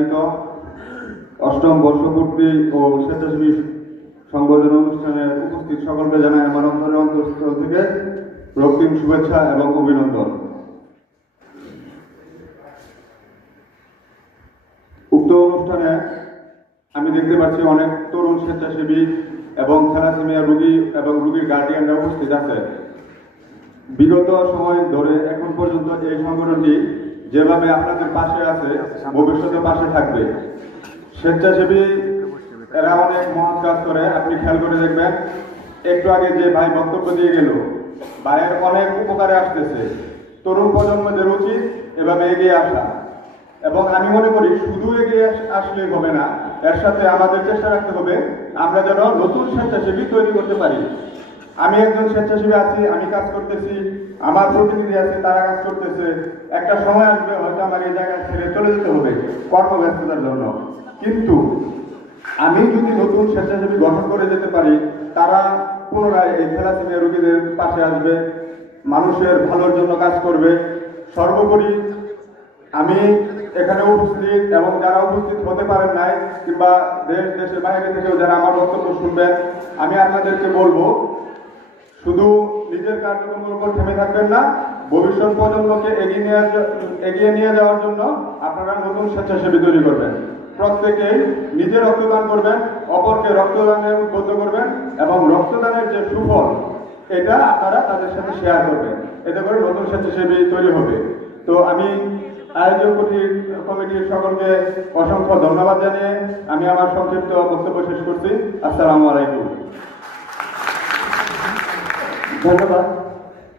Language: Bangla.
আয়োজিত অষ্টম বর্ষপূর্তি ও স্বেচ্ছাসেবী সংবর্ধনা অনুষ্ঠানে উপস্থিত সকলকে জানাই আমার অন্তরের অন্তঃস্থল থেকে রক্তিম শুভেচ্ছা এবং অভিনন্দন। উক্ত অনুষ্ঠানে আমি দেখতে পাচ্ছি অনেক তরুণ স্বেচ্ছাসেবী এবং থ্যালাসেমিয়া রোগী এবং রোগীর গার্ডিয়ানরা উপস্থিত আছে। বিগত সময় ধরে এখন পর্যন্ত এই সংগঠনটি যেভাবে আপনাদের পাশে আছে ভবিষ্যতে পাশে থাকবে। স্বেচ্ছাসেবী এরা অনেক মহৎ কাজ করে, আপনি খেয়াল করে দেখবেন। একটু আগে যে ভাই বক্তব্য দিয়ে গেল, ভাইয়ের অনেক উপকারে আসতেছে। তরুণ প্রজন্মদের উচিত এভাবে এগিয়ে আসা, এবং আমি মনে করি শুধু এগিয়ে আসলে হবে না, এর সাথে আমাদের চেষ্টা রাখতে হবে আমরা যেন নতুন স্বেচ্ছাসেবী তৈরি করতে পারি। আমি একজন স্বেচ্ছাসেবী আছি, আমি কাজ করতেছি, আমার প্রতিনিধি আছে, তারা কাজ করতেছে। একটা সময় আসবে হয়তো আমার এই জায়গায় ছেড়ে চলে যেতে হবে কর্মব্যস্ততার জন্য, কিন্তু আমি যদি নতুন স্বেচ্ছাসেবী গঠন করে যেতে পারি, তারা পুনরায় এই থ্যালাসেমিয়া রোগীদের পাশে আসবে, মানুষের ভালোর জন্য কাজ করবে। সর্বোপরি আমি এখানে উপস্থিত এবং যারা উপস্থিত হতে পারেন নাই কিংবা দেশের বাইরে থেকেও যারা আমার বক্তব্য শুনবেন, আমি আপনাদেরকে বলবো শুধু নিজের কার্যক্রমের উপর থেমে থাকবেন না, ভবিষ্যৎ প্রজন্মকে এগিয়ে নিয়ে যাওয়ার জন্য আপনারা নতুন স্বেচ্ছাসেবী তৈরি করবেন। প্রত্যেকেই নিজে রক্তদান করবেন, অপরকে রক্তদানে উদ্বুদ্ধ করবেন, এবং রক্তদানের যে সুফল এটা আপনারা তাদের সাথে শেয়ার করবেন। এতে করে নতুন স্বেচ্ছাসেবী তৈরি হবে। তো আমি আয়োজক কমিটির সকলকে অসংখ্য ধন্যবাদ জানিয়ে আমি আমার সংক্ষিপ্ত বক্তব্য শেষ করছি। আসসালামু আলাইকুম। ধন্যবাদ।